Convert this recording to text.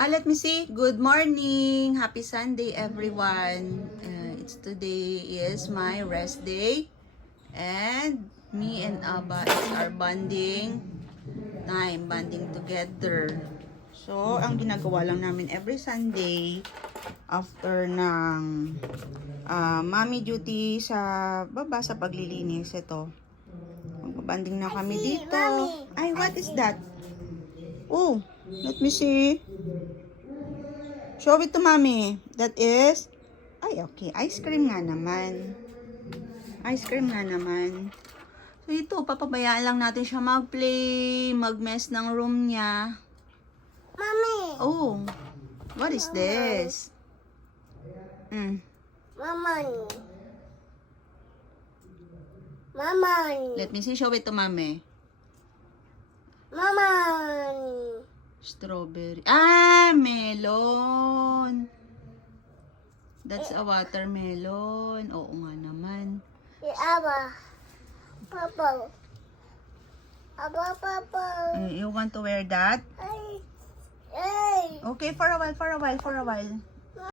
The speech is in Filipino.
Let me see. Good morning. Happy Sunday, everyone. It's today is my rest day. And me and Abba is our bonding time. Bonding together. So, ang ginagawa lang namin every Sunday after ng mommy duty sa baba sa paglilinis. Ito. Magbabanding na kami dito. Ay, what is that? Oh, let me see. Show it to mommy. That is, ay okay, ice cream nga naman. Ice cream nga naman. So ito, papabayaan lang natin siya mag-play, mag-mess ng room niya. Mommy. Oh, what is this? Mama. Mama. Let me see, show it to mommy. Mama. Strawberry. Ah, melon. That's a watermelon. Oo nga naman. Aba. Papa. Aba, papa. You want to wear that? Ay. Ay. Okay, for a while.